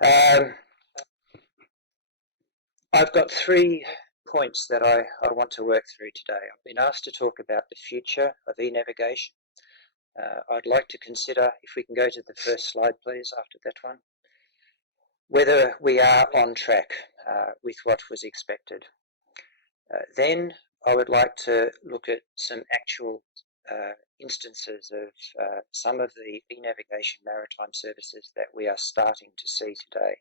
I've got 3 points that I want to work through today. I've been asked to talk about the future of e-navigation. I'd like to consider, if we can go to the first slide please, after that one, whether we are on track with what was expected. Then I would like to look at some actual instances of some of the e-navigation maritime services that we are starting to see today.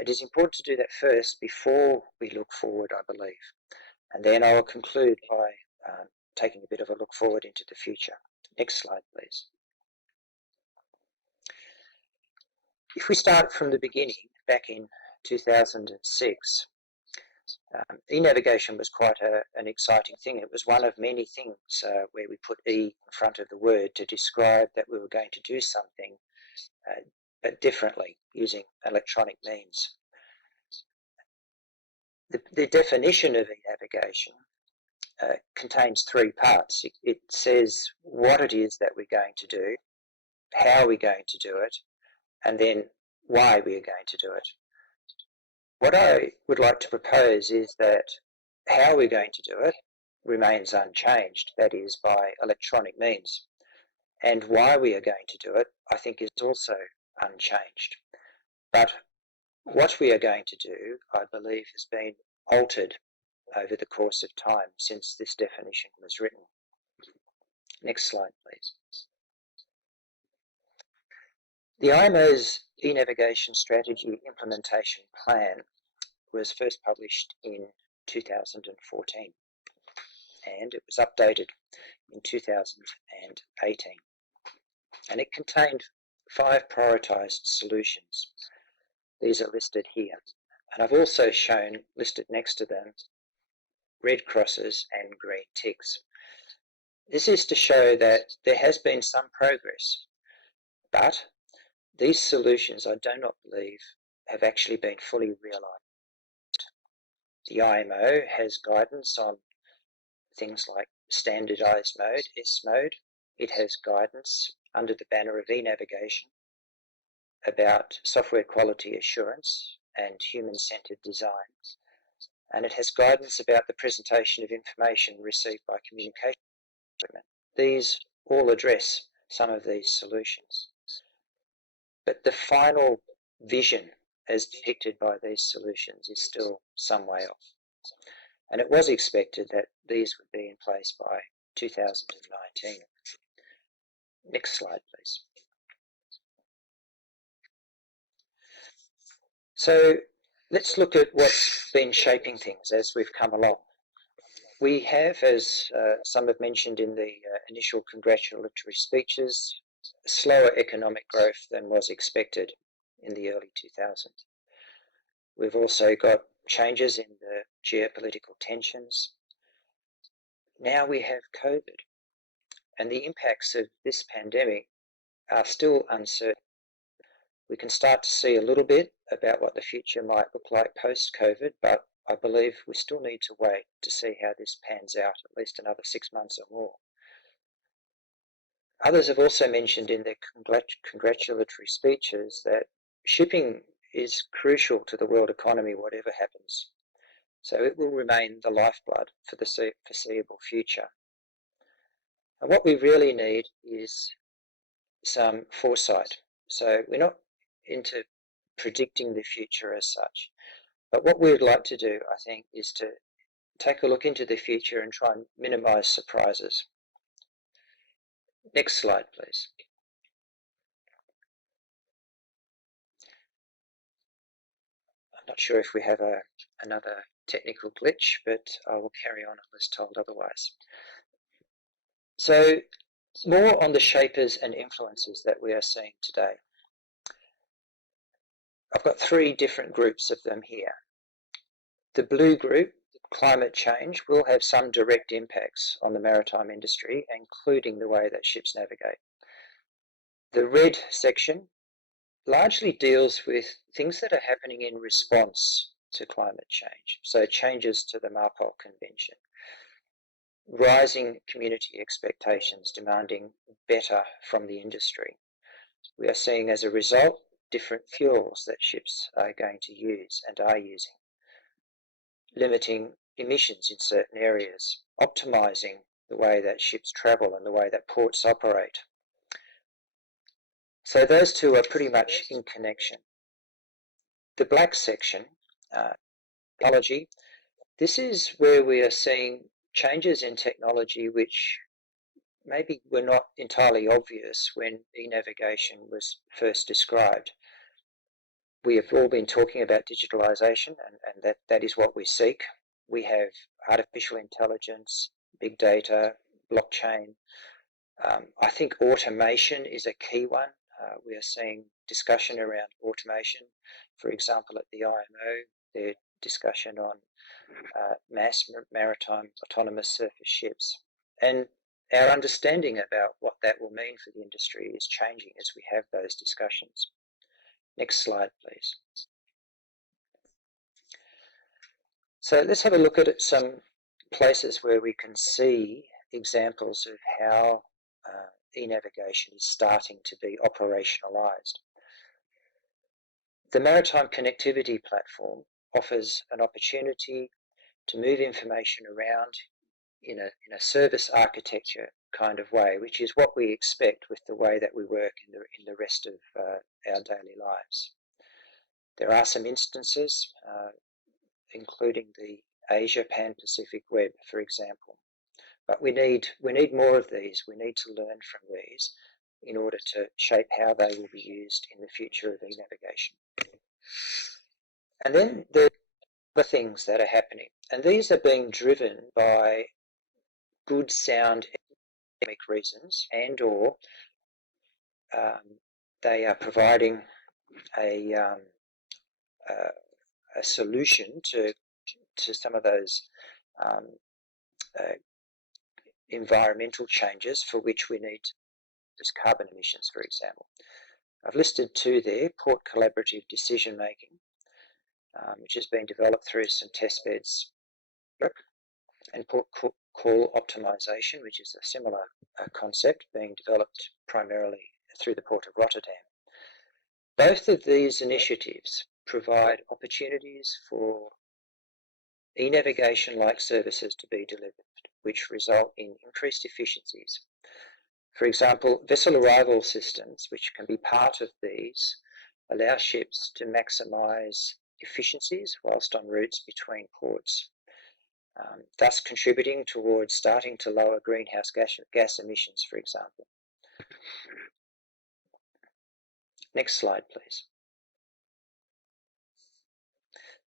It is important to do that first before we look forward, I believe. And then I will conclude by taking a bit of a look forward into the future. Next slide, please. If we start from the beginning, back in 2006, e-navigation was quite an exciting thing. It was one of many things where we put E in front of the word to describe that we were going to do something but differently using electronic means. The definition of e-navigation contains 3 parts. It says what it is that we're going to do, how we're going to do it, and then why we are going to do it. What I would like to propose is that how we're going to do it remains unchanged, that is by electronic means. And why we are going to do it, I think, is also unchanged. But what we are going to do, I believe, has been altered over the course of time since this definition was written. Next slide, please. The IMO's e-navigation strategy implementation plan was first published in 2014 and it was updated in 2018, and it contained 5 prioritised solutions. These are listed here, and I've also shown, listed next to them, red crosses and green ticks. This is to show that there has been some progress, but these solutions I do not believe have actually been fully realised. The IMO has guidance on things like standardised mode, S mode. It has guidance under the banner of e-navigation about software quality assurance and human-centred design. And it has guidance about the presentation of information received by communication equipment. These all address some of these solutions. But the final vision as depicted by these solutions is still some way off. And it was expected that these would be in place by 2019. Next slide, please. So let's look at what's been shaping things as we've come along. We have, as some have mentioned in the initial congratulatory speeches, slower economic growth than was expected in the early 2000s. We've also got changes in the geopolitical tensions. Now we have COVID, and the impacts of this pandemic are still uncertain. We can start to see a little bit about what the future might look like post-COVID, but I believe we still need to wait to see how this pans out, at least another 6 months or more. Others have also mentioned in their congratulatory speeches that shipping is crucial to the world economy, whatever happens. So it will remain the lifeblood for the foreseeable future. And what we really need is some foresight. So we're not into predicting the future as such, but what we would like to do, I think, is to take a look into the future and try and minimise surprises. Next slide, please. I'm not sure if we have another technical glitch, but I will carry on unless told otherwise. So more on the shapers and influences that we are seeing today. I've got 3 different groups of them here. The blue group, climate change, will have some direct impacts on the maritime industry, including the way that ships navigate. The red section largely deals with things that are happening in response to climate change, so changes to the MARPOL Convention, rising community expectations demanding better from the industry. We are seeing, as a result, different fuels that ships are going to use and are using, limiting emissions in certain areas, optimising the way that ships travel and the way that ports operate. So those two are pretty much in connection. The black section, technology, this is where we are seeing changes in technology which maybe were not entirely obvious when e-navigation was first described. We have all been talking about digitalisation, and that is what we seek. We have artificial intelligence, big data, blockchain. I think automation is a key one. We are seeing discussion around automation. For example, at the IMO, their discussion on mass maritime autonomous surface ships. And our understanding about what that will mean for the industry is changing as we have those discussions. Next slide, please. So let's have a look at some places where we can see examples of how e-navigation is starting to be operationalised. The Maritime Connectivity Platform offers an opportunity to move information around in a service architecture kind of way, which is what we expect with the way that we work in the rest of our daily lives. There are some instances, including the Asia Pan-Pacific Web, for example. But we need more of these. We need to learn from these in order to shape how they will be used in the future of e-navigation. And then there are other things that are happening, and these are being driven by good, sound economic reasons, and or they are providing a solution to some of those environmental changes for which we need as carbon emissions, for example. I've listed two there: port collaborative decision making, which has been developed through some test beds, and port call optimization, which is a similar concept being developed primarily through the Port of Rotterdam. Both of these initiatives provide opportunities for e-navigation-like services to be delivered, which result in increased efficiencies. For example, vessel arrival systems, which can be part of these, allow ships to maximise efficiencies whilst en routes between ports, thus contributing towards starting to lower greenhouse gas emissions, for example. Next slide, please.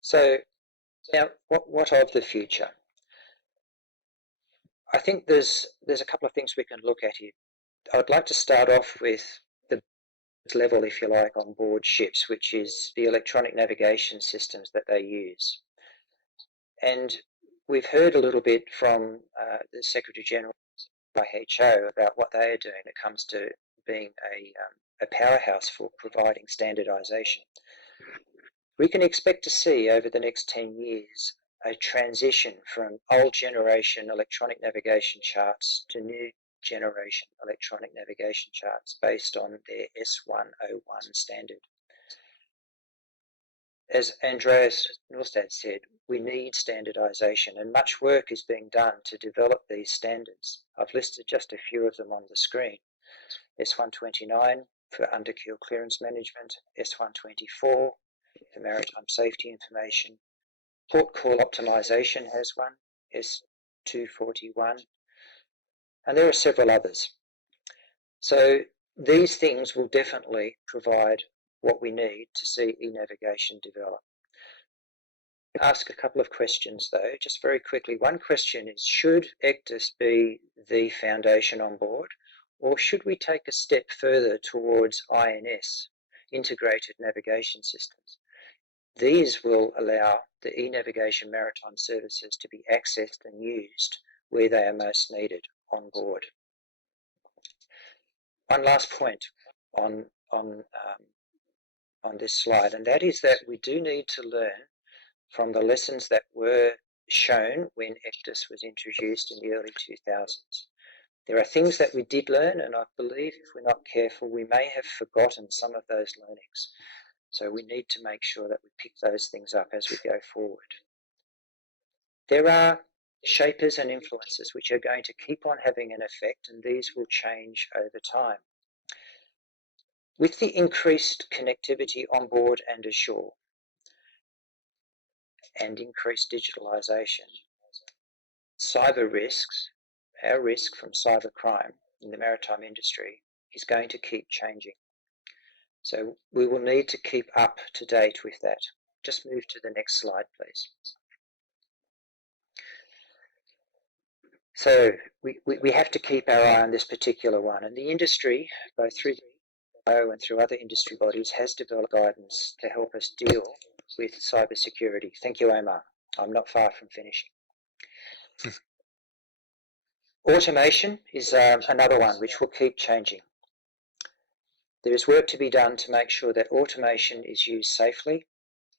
So now, what of the future? I think there's a couple of things we can look at here. I'd like to start off with the level, if you like, on board ships, which is the electronic navigation systems that they use. And we've heard a little bit from the Secretary General of IHO about what they are doing when it comes to being a powerhouse for providing standardisation. We can expect to see over the next 10 years a transition from old generation electronic navigation charts to new generation electronic navigation charts based on their S101 standard. As Andreas said, we need standardisation, and much work is being done to develop these standards. I've listed just a few of them on the screen. S129 for underkeel clearance management, S124 for maritime safety information. Port call optimization has one, S241, and there are several others. So these things will definitely provide what we need to see e-navigation develop. Ask a couple of questions though, just very quickly. One question is, should ECDIS be the foundation on board, or should we take a step further towards INS, Integrated Navigation Systems? These will allow the e-navigation maritime services to be accessed and used where they are most needed on board. One last point on this slide, and that is that we do need to learn from the lessons that were shown when ECDIS was introduced in the early 2000s. There are things that we did learn, and I believe if we're not careful, we may have forgotten some of those learnings. So we need to make sure that we pick those things up as we go forward. There are shapers and influencers which are going to keep on having an effect, and these will change over time. With the increased connectivity on board and ashore and increased digitalisation, cyber risks, our risk from cyber crime in the maritime industry is going to keep changing. So we will need to keep up to date with that. Just move to the next slide, please. So we have to keep our eye on this particular one, and the industry, both through the IALA and through other industry bodies, has developed guidance to help us deal with cybersecurity. Thank you, Omar. I'm not far from finishing. Automation is another one which will keep changing. There is work to be done to make sure that automation is used safely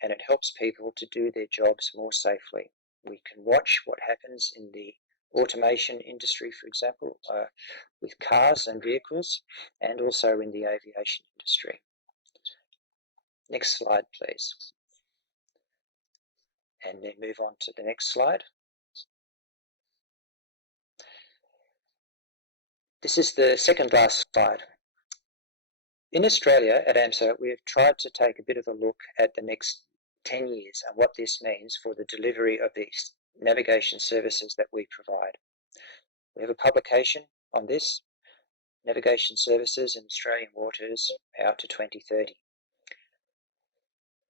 and it helps people to do their jobs more safely. We can watch what happens in the automation industry, for example, with cars and vehicles, and also in the aviation industry. Next slide, please. And then move on to the next slide. This is the second last slide. In Australia, at AMSA, we have tried to take a bit of a look at the next 10 years and what this means for the delivery of these navigation services that we provide. We have a publication on this, Navigation Services in Australian Waters out to 2030.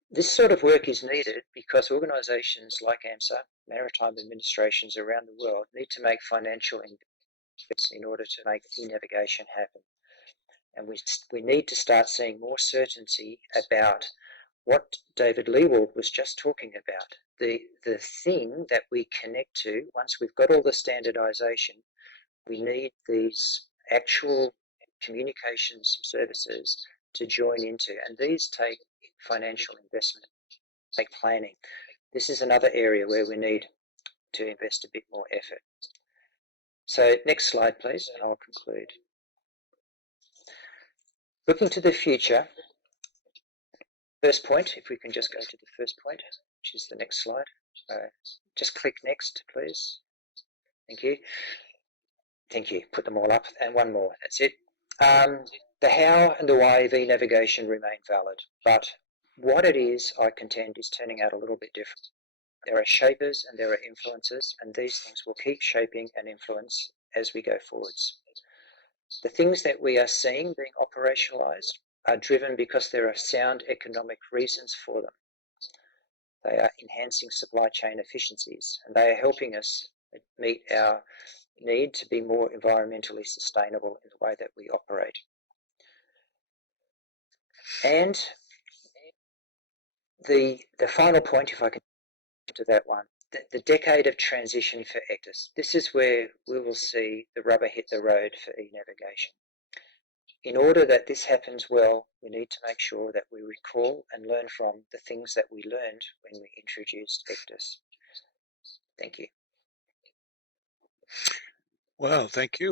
This sort of work is needed because organisations like AMSA, maritime administrations around the world, need to make financial investments in order to make e-navigation happen. And we need to start seeing more certainty about what David Lewald was just talking about. The thing that we connect to, once we've got all the standardisation, we need these actual communications services to join into, and these take financial investment, take planning. This is another area where we need to invest a bit more effort. So next slide, please, and I'll conclude. Looking to the future, first point, if we can just go to the first point, which is the next slide. Just click next, please. Thank you. Thank you. Put them all up, and one more. That's it. The how and the why of e-navigation remain valid, but what it is, I contend, is turning out a little bit different. There are shapers and there are influencers, and these things will keep shaping and influence as we go forwards. The things that we are seeing being operationalised are driven because there are sound economic reasons for them. They are enhancing supply chain efficiencies, and they are helping us meet our need to be more environmentally sustainable in the way that we operate. And the final point, if I can get to that one, the decade of transition for ECDIS. This is where we will see the rubber hit the road for e-navigation. In order that this happens well, we need to make sure that we recall and learn from the things that we learned when we introduced ECDIS. Thank you. Well, thank you.